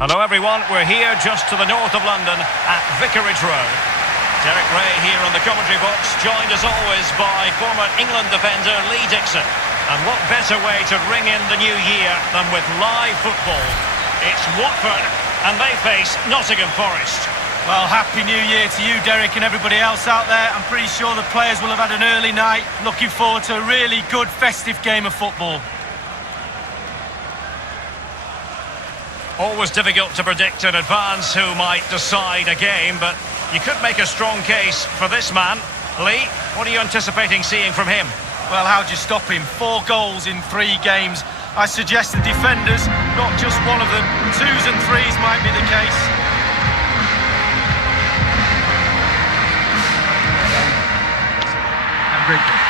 Hello everyone, we're here just to the north of London at Vicarage Road. Derek Ray here on the commentary box, joined as always by former England defender Lee Dixon. And what better way to ring in the new year than with live football? It's Watford and they face Nottingham Forest. Well, Happy New Year to you, Derek, and everybody else out there. I'm pretty sure the players will have had an early night. Looking forward to a really good festive game of football. Always difficult to predict in advance who might decide a game, but you could make a strong case for this man. Lee, what are you anticipating seeing from him? Well, how do you stop him? 4 goals in 3 games. I suggest the defenders, not just one of them. 2s and 3s might be the case. Great.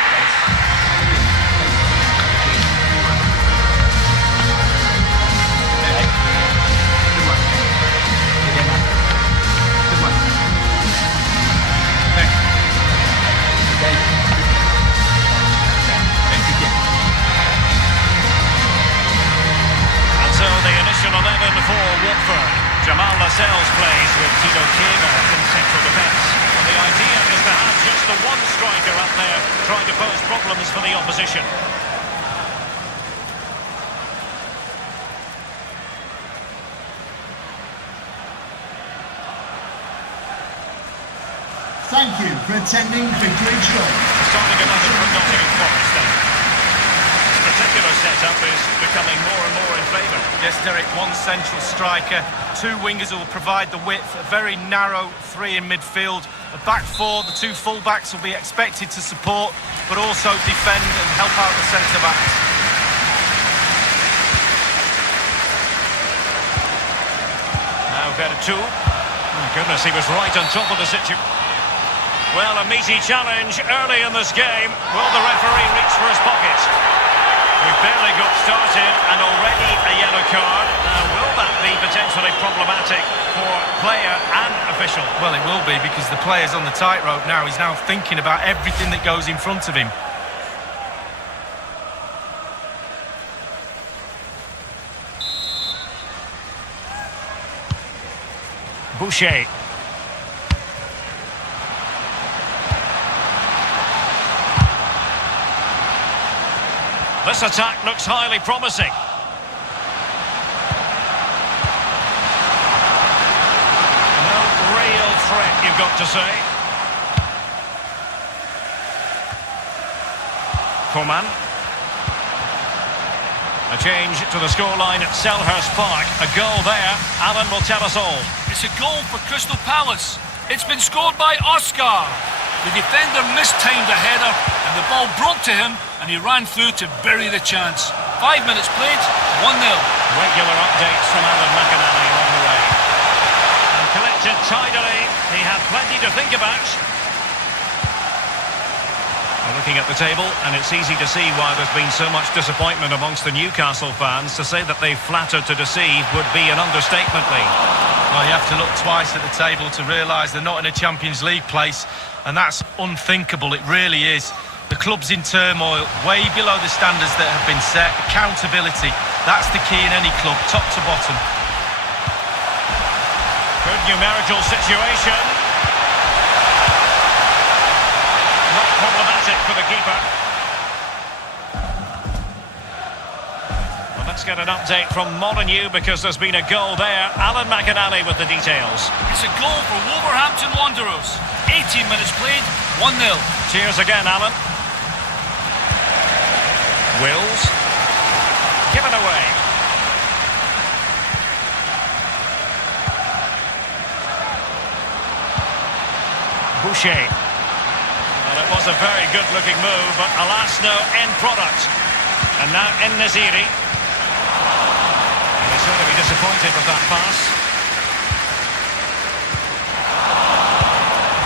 Plays with Tito Kieber in central defence. And the idea is to have just the one striker up there trying to pose problems for the opposition. Thank you for attending Vicarage Road. Starting another from Nottingham Forest then. This particular setup is becoming more and more in favour. Yes, Derek, 1 central striker, 2 wingers who will provide the width, a very narrow 3 in midfield, a back 4, the 2 full-backs will be expected to support, but also defend and help out the centre-backs. Now Veretout. Oh goodness, he was right on top of the situation. Well, a meaty challenge early in this game. Will the referee reach for his pocket? We've barely got started and already a yellow card. Now, will that be potentially problematic for player and official? Well, it will be, because the player's on the tightrope now. He's now thinking about everything that goes in front of him. Boucher. This attack looks highly promising. No real threat, you've got to say. Coman. A change to the scoreline at Selhurst Park. A goal there. Alan will tell us all. It's a goal for Crystal Palace. It's been scored by Oscar. The defender mistimed a header and the ball broke to him and he ran through to bury the chance. 5 minutes played, 1-0. Regular updates from Alan McInally along the way. And collected tidily. He had plenty to think about. We're looking at the table and it's easy to see why there's been so much disappointment amongst the Newcastle fans. To say that they've flattered to deceive would be an understatement, Lee. Well, you have to look twice at the table to realise they're not in a Champions League place, and that's unthinkable, it really is. The club's in turmoil, way below the standards that have been set. Accountability, that's the key in any club, top to bottom. Good numerical situation. Not problematic for the keeper. Well, let's get an update from Molyneux because there's been a goal there. Alan McInally with the details. It's a goal for Wolverhampton Wanderers. 18 minutes played, 1-0. Cheers again, Alan. Wills. Given away. Boucher. Well, it was a very good-looking move, but alas, no end product. And now En-Nesyri. He's going to be disappointed with that pass.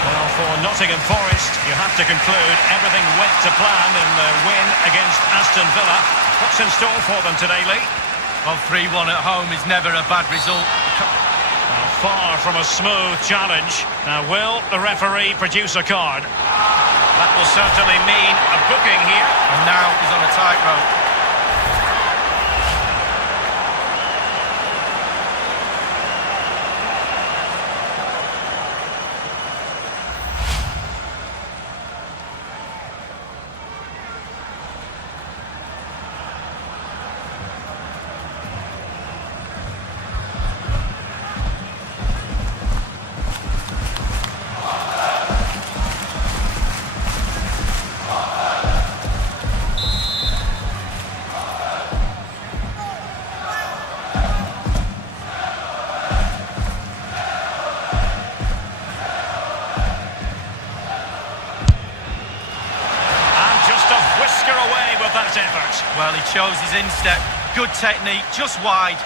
Well, for Nottingham Forest, you have to conclude everything went to plan in their win against Aston Villa. What's in store for them today, Lee? Well, 3-1 at home is never a bad result. Far from a smooth challenge. Now, will the referee produce a card? That will certainly mean a booking here. And now he's on a tightrope. Well, he chose his instep. Good technique, just wide.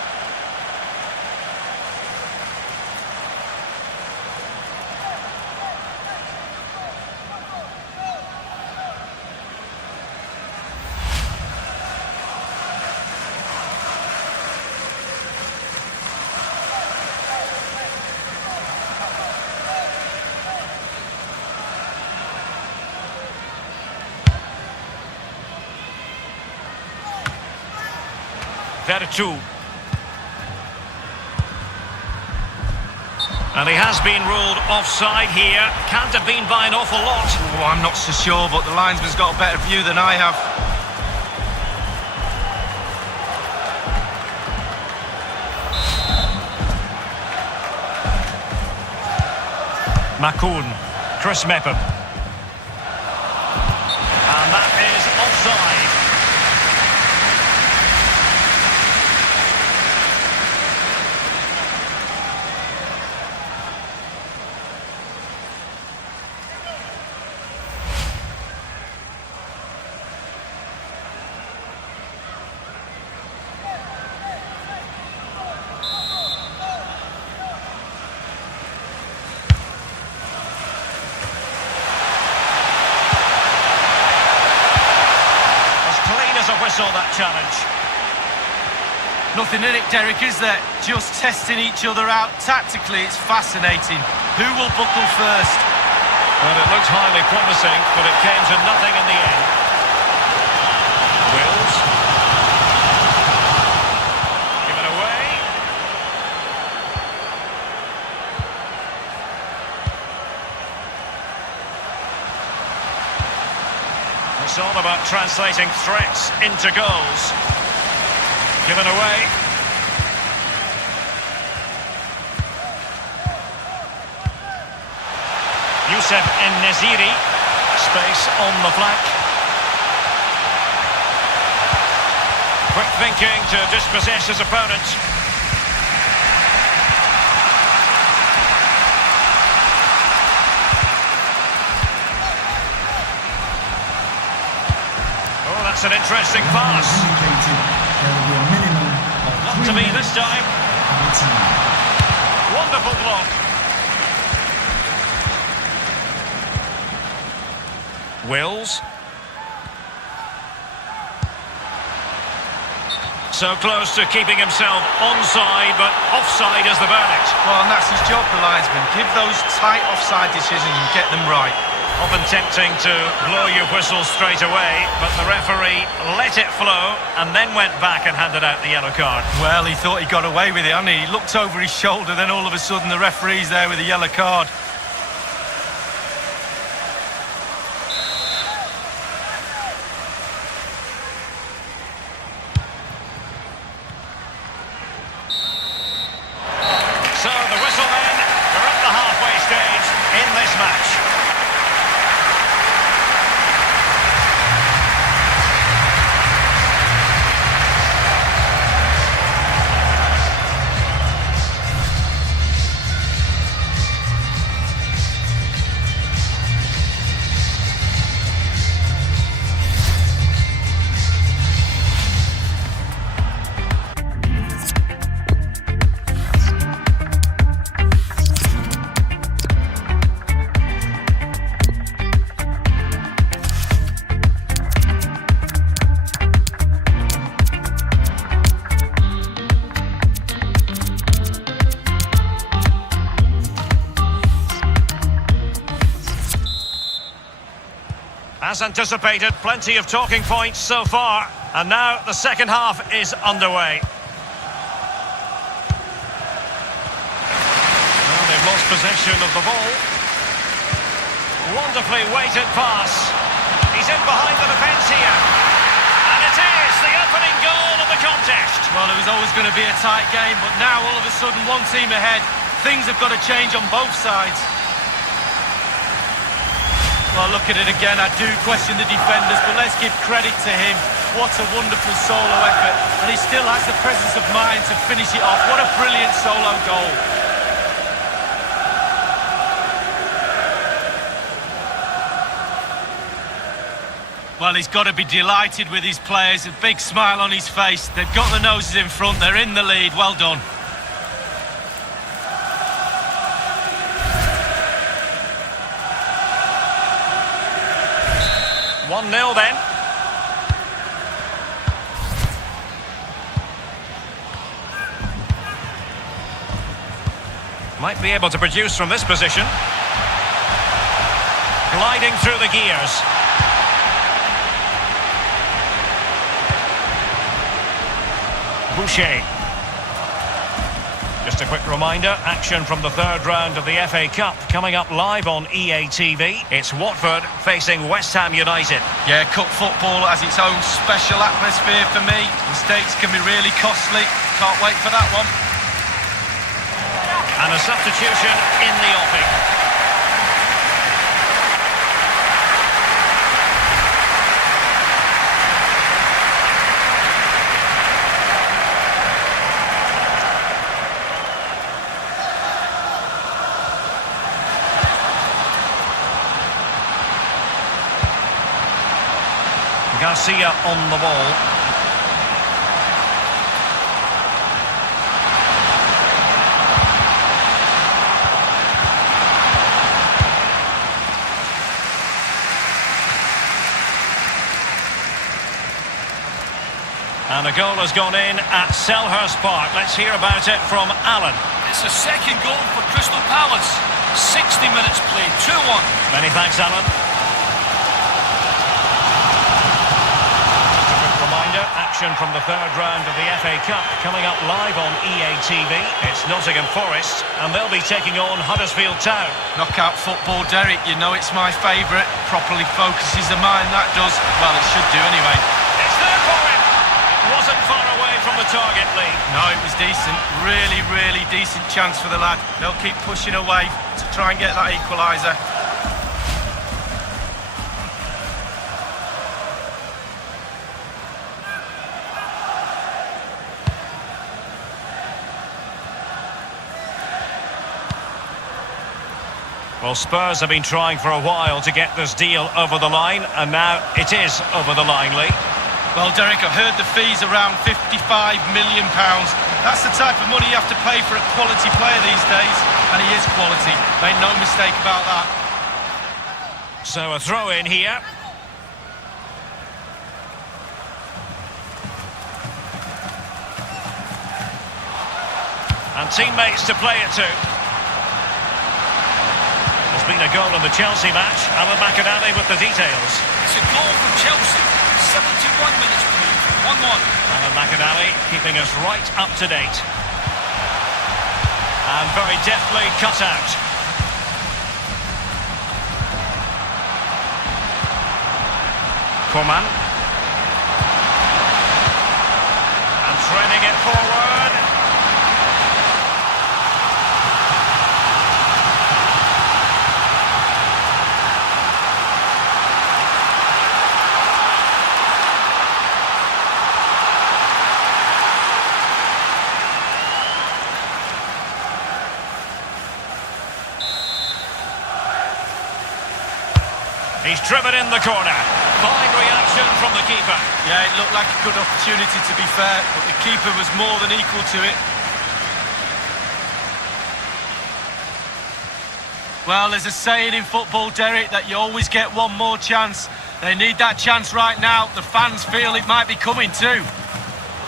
Veretout. And he has been ruled offside here. Can't have been by an awful lot. Oh, I'm not so sure, but the linesman's got a better view than I have. Makoun. Chris Mepham. And that is offside. Whistle that challenge. Nothing in it, Derek, is there? Just testing each other out. Tactically, it's fascinating. Who will buckle first? Well, it looked highly promising, but it came to nothing in the end. Wills. Given away. It's all about translating threats into goals. Given away. Youssef En-Nesyri. Space on the flank. Quick thinking to dispossess his opponent. That's an interesting pass. Not to be this time. Wonderful block. Wills. So close to keeping himself onside, but offside is the verdict. Well, and that's his job, the linesman. Give those tight offside decisions and get them right. Often tempting to blow your whistle straight away, but the referee let it flow and then went back and handed out the yellow card. Well, he thought he got away with it, hadn't he? He looked over his shoulder, then all of a sudden the referee's there with a yellow card. So the whistle then, we're at the halfway stage in this match. As anticipated, plenty of talking points so far, and now the second half is underway. Well, they've lost possession of the ball. Wonderfully weighted pass. He's in behind the defence here. And it is the opening goal of the contest. Well, it was always going to be a tight game, but now all of a sudden one team ahead. Things have got to change on both sides. Well, look at it again. I do question the defenders, but let's give credit to him. What a wonderful solo effort. And he still has the presence of mind to finish it off. What a brilliant solo goal. Well, he's got to be delighted with his players. A big smile on his face. They've got the noses in front. They're in the lead. Well done. One 0 then. Might be able to produce from this position. Gliding through the gears. Boucher. Just a quick reminder, action from the third round of the FA Cup coming up live on EA TV. It's Watford facing West Ham United. Yeah, cup football has its own special atmosphere for me. Mistakes can be really costly. Can't wait for that one. And a substitution in the offing. Garcia on the ball. And a goal has gone in at Selhurst Park. Let's hear about it from Alan. It's a second goal for Crystal Palace. 60 minutes played, 2-1. Many thanks, Alan. Action from the third round of the FA Cup coming up live on EA TV. It's Nottingham Forest and they'll be taking on Huddersfield Town. Knockout football, Derek, you know it's my favourite. Properly focuses the mind, that does. Well, it should do anyway. It's there for him. It wasn't far away from the target, Lee. No, it was decent. Really, really decent chance for the lad. They'll keep pushing away to try and get that equaliser. Well, Spurs have been trying for a while to get this deal over the line, and now it is over the line, Lee. Well, Derek, I've heard the fee's around £55 million. That's the type of money you have to pay for a quality player these days, and he is quality. Made no mistake about that. So a throw in here. And teammates to play it to. Been a goal in the Chelsea match. Alan McAnally with the details. It's a goal for Chelsea. 71 minutes played. 1-1. Alan McAnally keeping us right up to date. And very deftly cut out. Coman. And threading it forward. He's driven in the corner. Fine reaction from the keeper. Yeah, it looked like a good opportunity to be fair, but the keeper was more than equal to it. Well, there's a saying in football, Derek, that you always get one more chance. They need that chance right now. The fans feel it might be coming too.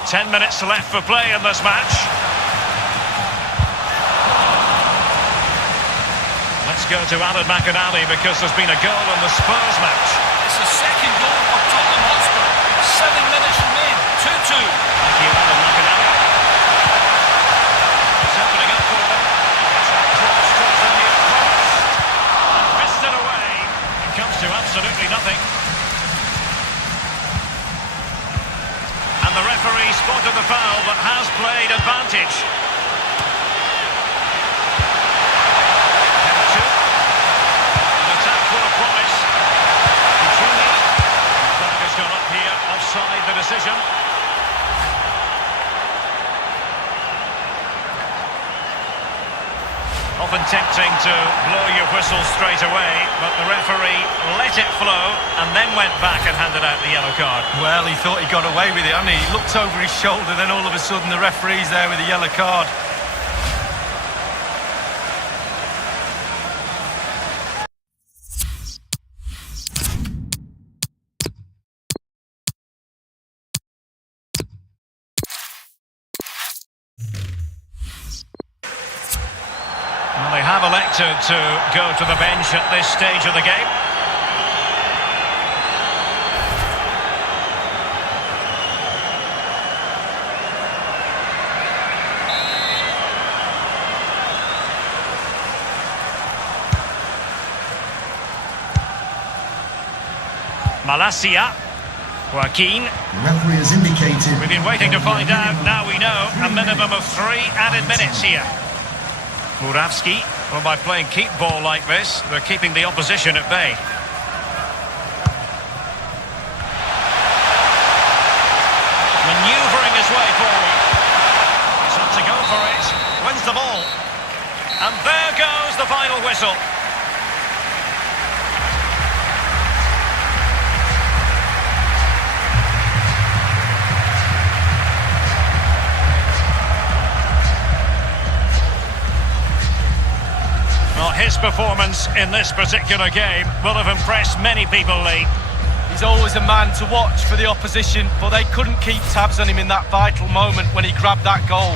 10 minutes left for play in this match. Let's go to Alan McAnally because there's been a goal in the Spurs match. It's the second goal for Tottenham Hotspur. 7 minutes remain. 2-2. Thank you, Alan McAnally. It's opening up for them. It's a cross towards the near post. And fisted away. It comes to absolutely nothing. And the referee spotted the foul but has played advantage. Offside the decision. Often tempted expecting to blow your whistle straight away, but the referee let it flow and then went back and handed out the yellow card. Well, he thought he got away with it, hadn't he? He looked over his shoulder, then all of a sudden the referee's there with a yellow card. Well, they have elected to go to the bench at this stage of the game. Malacia, Joaquin. The referee has indicated... We've been waiting to find out, now we know, a minimum of 3 added minutes here. Murawski, well, by playing keep ball like this, they're keeping the opposition at bay. Manoeuvring his way forward. He's had to go for it, wins the ball. And there goes the final whistle. Well, his performance in this particular game will have impressed many people, Lee. He's always a man to watch for the opposition, but they couldn't keep tabs on him in that vital moment when he grabbed that goal.